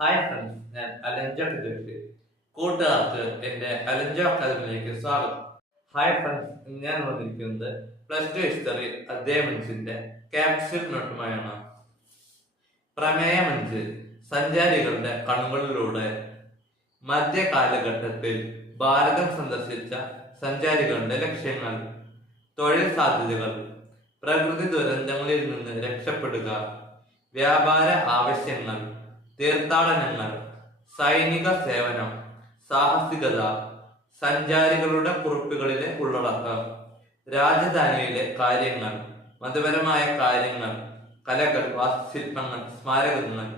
Hi friends, ഞാൻ അലഞ്ച ടിജോഷി. കൂട്ടുകാർക്ക് എന്റെ അലഞ്ച അക്കാദമിയിലേക്ക് സ്വാഗതം. ഹായ് ഫ്രണ്ട്സ്, ഞാൻ വന്നിരിക്കുന്നത് പ്ലസ് ടു ഹിസ്റ്ററി അധ്യായം 5 ക്യാപ്സ്യൂൾ നോട്ടുമായാണ്. പ്രമേയം 5: സഞ്ചാരികളുടെ കണ്ണുകളിലൂടെ. മധ്യകാലഘട്ടത്തിൽ ഭാരതം സന്ദർശിച്ച സഞ്ചാരികളുടെ ലക്ഷ്യങ്ങൾ: തൊഴിൽ സാധ്യതകൾ, പ്രകൃതി ദുരന്തങ്ങളിൽ നിന്ന് രക്ഷപ്പെടുക, വ്യാപാര ആവശ്യങ്ങൾ, തീർത്ഥാടനങ്ങൾ, സൈനിക സേവനം, സാഹസികത, സഞ്ചാരികളുടെ കുറിപ്പുകളിലെ ഉള്ളടക്കം, രാജധാനിയിലെ കാര്യങ്ങൾ, മതപരമായ കാര്യങ്ങൾ, കലകൾ, വാസ്തുശില്പങ്ങൾ, സ്മാരകങ്ങൾ,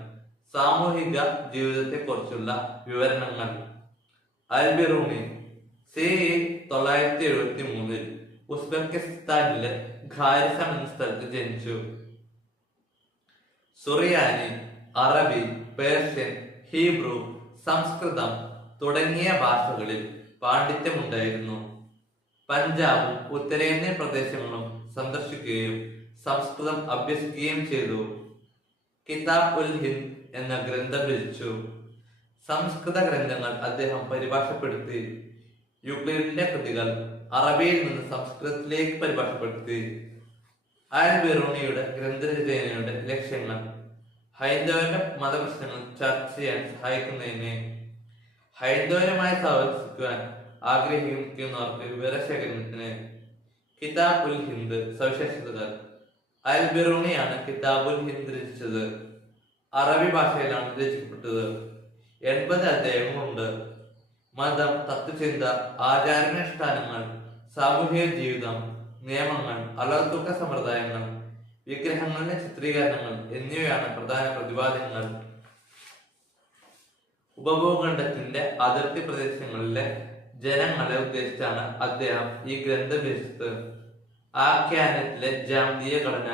സാമൂഹിക ജീവിതത്തെക്കുറിച്ചുള്ള വിവരണങ്ങൾ. അൽ-ബിറൂണി CE 973 ഉസ്ബെക്കിസ്ഥാനിലെ ഖാരിസം എന്ന സ്ഥലത്ത് ജനിച്ചു. സുറിയാനി, അറബി, പേർഷ്യൻ, ഹീബ്രു, സംസ്കൃതം തുടങ്ങിയ ഭാഷകളിൽ പാണ്ഡിത്യമുണ്ടായിരുന്നു. പഞ്ചാബും ഉത്തരേന്ത്യൻ പ്രദേശങ്ങളും സന്ദർശിക്കുകയും സംസ്കൃതം അഭ്യസിക്കുകയും ചെയ്തു. കിതാബ് ഉൽ ഹിന്ദ് എന്ന ഗ്രന്ഥം രചിച്ചു. സംസ്കൃത ഗ്രന്ഥങ്ങൾ അദ്ദേഹം പരിഭാഷപ്പെടുത്തി. യുക്ലിഡിന്റെ കൃതികൾ അറബിയിൽ നിന്ന് സംസ്കൃതത്തിലേക്ക് പരിഭാഷപ്പെടുത്തി. അൽ-ബിറൂണിയുടെ ഗ്രന്ഥരചനയുടെ ലക്ഷ്യങ്ങൾ: ഹൈന്ദവരുടെ മതപ്രശ്നങ്ങൾ ചർച്ച ചെയ്യാൻ സഹായിക്കുന്നതിന്, ഹൈന്ദവരുമായി സഹവസിക്കുവാൻ ആഗ്രഹിക്കുന്നവർക്ക് വിവരശേഖരണത്തിന്. കിതാബ് ഉൽ ഹിന്ദ് സവിശേഷതകൾ: അൽ-ബിറൂണിയാണ് കിതാബ് ഉൽ ഹിന്ദ് രചിച്ചത്. അറബി ഭാഷയിലാണ് രചിക്കപ്പെട്ടത്. 80 അധ്യായങ്ങളുണ്ട്. മതം, തത്വചിന്ത, ആചാരാനുഷ്ഠാനങ്ങൾ, സാമൂഹിക ജീവിതം, നിയമങ്ങൾ, അളവുതൂക്ക സമ്പ്രദായങ്ങൾ, വിഗ്രഹങ്ങളുടെ ചിത്രീകരണങ്ങൾ എന്നിവയാണ് പ്രധാന പ്രതിപാദ്യങ്ങൾ. ഉപഭൂഖണ്ഡത്തിന്റെ അതിർത്തി പ്രദേശങ്ങളിലെ ജനങ്ങളെ ഉദ്ദേശിച്ചാണ് അദ്ദേഹം ഈ ഗ്രന്ഥം രചിച്ചത്. ആഖ്യാനത്തിലെ ജ്യാമിതീയ ഘടന: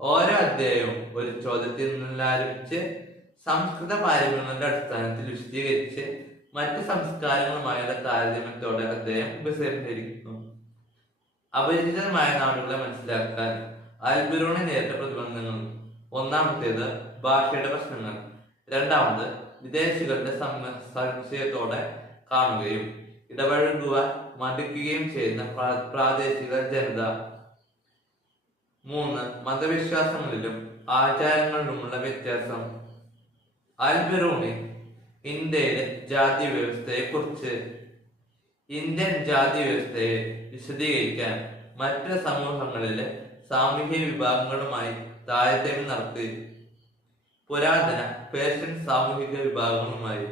ഓരോ അധ്യായവും ഒരു ചോദ്യത്തിൽ നിന്നാരംഭിച്ച് സംസ്കൃത പാരമ്പര്യങ്ങളുടെ അടിസ്ഥാനത്തിൽ വിശദീകരിച്ച് മറ്റ് സംസ്കാരങ്ങളുമായുള്ള താരതമ്യത്തോടെ അദ്ദേഹം വിശദീകരിക്കുന്നു. അപരിചിതമായ നാടുകളെ മനസ്സിലാക്കാൻ അൽ-ബിറൂണി നേരിട്ട പ്രതിബന്ധങ്ങൾ: ഒന്നാമത്തേത് ഭാഷയുടെ പ്രശ്നങ്ങൾ, രണ്ടാമത് വിദേശികളുടെ സംശയത്തോടെ കാണുകയും ഇടപഴകുവാൻ മടിക്കുകയും ചെയ്യുന്ന പ്രാദേശിക ജനത, 3 മതവിശ്വാസങ്ങളിലും ആചാരങ്ങളിലുമുള്ള വ്യത്യാസം. അൽ-ബിറൂണി ഇന്ത്യയിലെ ജാതി വ്യവസ്ഥയെ കുറിച്ച്: ഇന്ത്യൻ ജാതി വ്യവസ്ഥയെ വിശദീകരിക്കാൻ മറ്റ് സമൂഹങ്ങളിലെ സാമൂഹ്യ വിഭാഗങ്ങളുമായി താരതമ്യം നടത്തി. പുരാതന പേർഷ്യൻ സാമൂഹിക വിഭാഗങ്ങളുമായി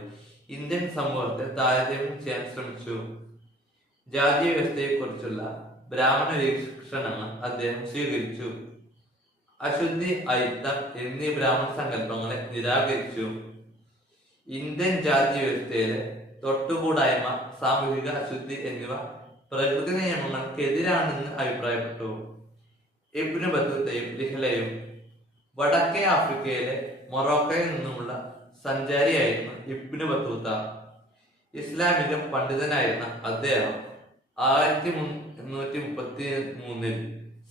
ഇന്ത്യൻ സമൂഹത്തെ താരതമ്യം ചെയ്യാൻ ശ്രമിച്ചു. ജാതി വ്യവസ്ഥയെക്കുറിച്ചുള്ള ബ്രാഹ്മണ വീക്ഷണങ്ങൾ അദ്ദേഹം സ്വീകരിച്ചു. അശുദ്ധി, അയിത്തം എന്നീ ബ്രാഹ്മണ സങ്കല്പങ്ങളെ നിരാകരിച്ചു. ഇന്ത്യൻ ജാതി വ്യവസ്ഥയിലെ തൊട്ടുകൂടായ്മ, സാമൂഹിക അശുദ്ധി എന്നിവ പ്രകൃതി നിയമങ്ങൾക്കെതിരാണെന്ന് അഭിപ്രായപ്പെട്ടു. ഇബ്നു ബത്തൂത്തയും റിഹ്ലയും: വടക്കേ ആഫ്രിക്കയിലെ മൊറോക്കോയിൽ നിന്നുമുള്ള സഞ്ചാരിയായിരുന്നു ഇബ്നു ബത്തൂത്ത. ഇസ്ലാമിക പണ്ഡിതനായിരുന്ന അദ്ദേഹം 1833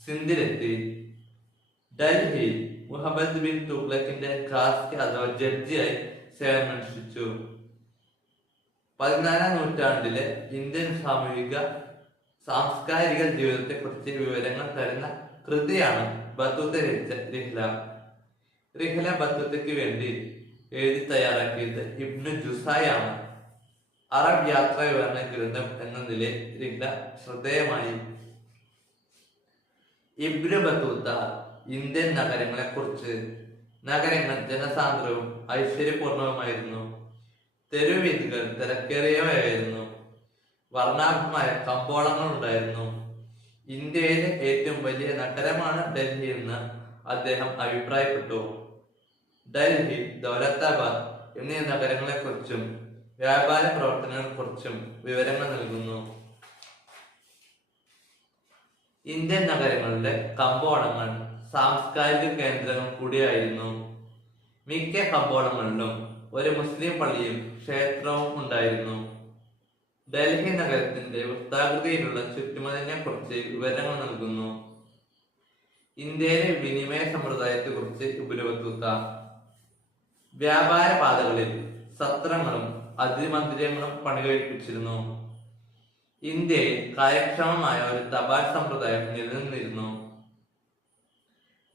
സിന്ധിലെത്തി. ഡൽഹിയിൽ മുഹമ്മദ് ബിൻ തുഗ്ലക്കിന്റെ ഖാസി അഥവാ ജഡ്ജിയായി സേവനമനുഷ്ഠിച്ചു. 14ാം നൂറ്റാണ്ടിലെ ഇന്ത്യൻ സാമൂഹിക സാംസ്കാരിക ജീവിതത്തെ കുറിച്ച് വിവരങ്ങൾ തരുന്ന കൃതിയാണ് ബത്തൂത്ത രചിച്ച റിഹ്ല. റിഹ്ല ബത്തൂത്തയ്ക്ക് വേണ്ടി എഴുതി തയ്യാറാക്കിയത് ഇബ്നു ജുസായാണ്. അറബ് യാത്രാ വിവരണ ഗ്രന്ഥം എന്ന നിലയിൽ റിഹ്ല ശ്രദ്ധേയമായി. ഇബ്നു ബത്തൂത്ത ഇന്ത്യൻ നഗരങ്ങളെ കുറിച്ച്: നഗരങ്ങൾ ജനസാന്ദ്രവും ഐശ്വര്യപൂർണവുമായിരുന്നു. തെരുവീഥികൾ തിരക്കേറിയവയായിരുന്നു. വർണ്ണാഭമായ കമ്പോളങ്ങൾ ഉണ്ടായിരുന്നു. ഇന്ത്യയിലെ ഏറ്റവും വലിയ നഗരമാണ് ഡൽഹി എന്ന് അദ്ദേഹം അഭിപ്രായപ്പെട്ടു. ഡൽഹി, ദൗലത്താബാദ് എന്നീ നഗരങ്ങളെക്കുറിച്ചും വ്യാപാര പ്രവർത്തനങ്ങളെക്കുറിച്ചും വിവരങ്ങൾ നൽകുന്നു. ഇന്ത്യൻ നഗരങ്ങളിലെ കമ്പോളങ്ങൾ സാംസ്കാരിക കേന്ദ്രങ്ങൾ കൂടിയായിരുന്നു. മിക്ക കമ്പോളങ്ങളിലും ഒരു മുസ്ലിം പള്ളിയും ക്ഷേത്രവും ഉണ്ടായിരുന്നു. ഡൽഹി നഗരത്തിന്റെ വൃത്താകൃതിയിലുള്ള ചുറ്റുമതിലിനെ കുറിച്ച് വിവരങ്ങൾ നൽകുന്നു. ഇന്ത്യയിലെ വിനിമയ സമ്പ്രദായത്തെ കുറിച്ച് ഇബ്നു ബത്തൂത്ത: വ്യാപാര പാതകളിൽ സത്രങ്ങളും അതിമന്ദിരങ്ങളും പണികഴിപ്പിച്ചിരുന്നു. ഇന്ത്യയിൽ കാര്യക്ഷമമായ ഒരു തപാൽ സമ്പ്രദായം നിലനിന്നിരുന്നു.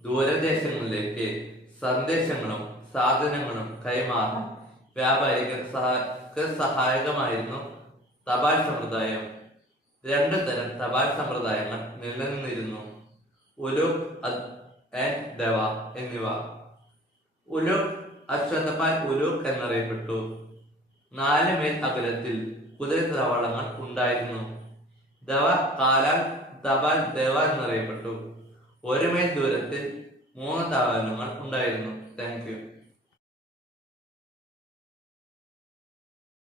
ദൂരദേശങ്ങളിലേക്ക് സന്ദേശങ്ങളും സാധനങ്ങളും കൈമാറാൻ വ്യാപാരികൾക്ക് സഹായകമായിരുന്നു തപാൽ സമ്പ്രദായം. രണ്ടു തരം തപാൽ സമ്പ്രദായങ്ങൾ നിലനിന്നിരുന്നു: ഉലുഗ് ആൻഡ് ദവ എന്നിവ. ഉലുഗ് അശ്വതപാൽ ഉലുഗ് എന്നറിയപ്പെട്ടു. 4 മൈൽ അകലത്തിൽ കുതിരത്താവളങ്ങൾ ഉണ്ടായിരുന്നു. ദവ കാലാൽ തപാൽ ദേവ എന്നറിയപ്പെട്ടു. 1 മൈൽ ദൂരത്തിൽ 3 താവളങ്ങൾ ഉണ്ടായിരുന്നു. Thank you.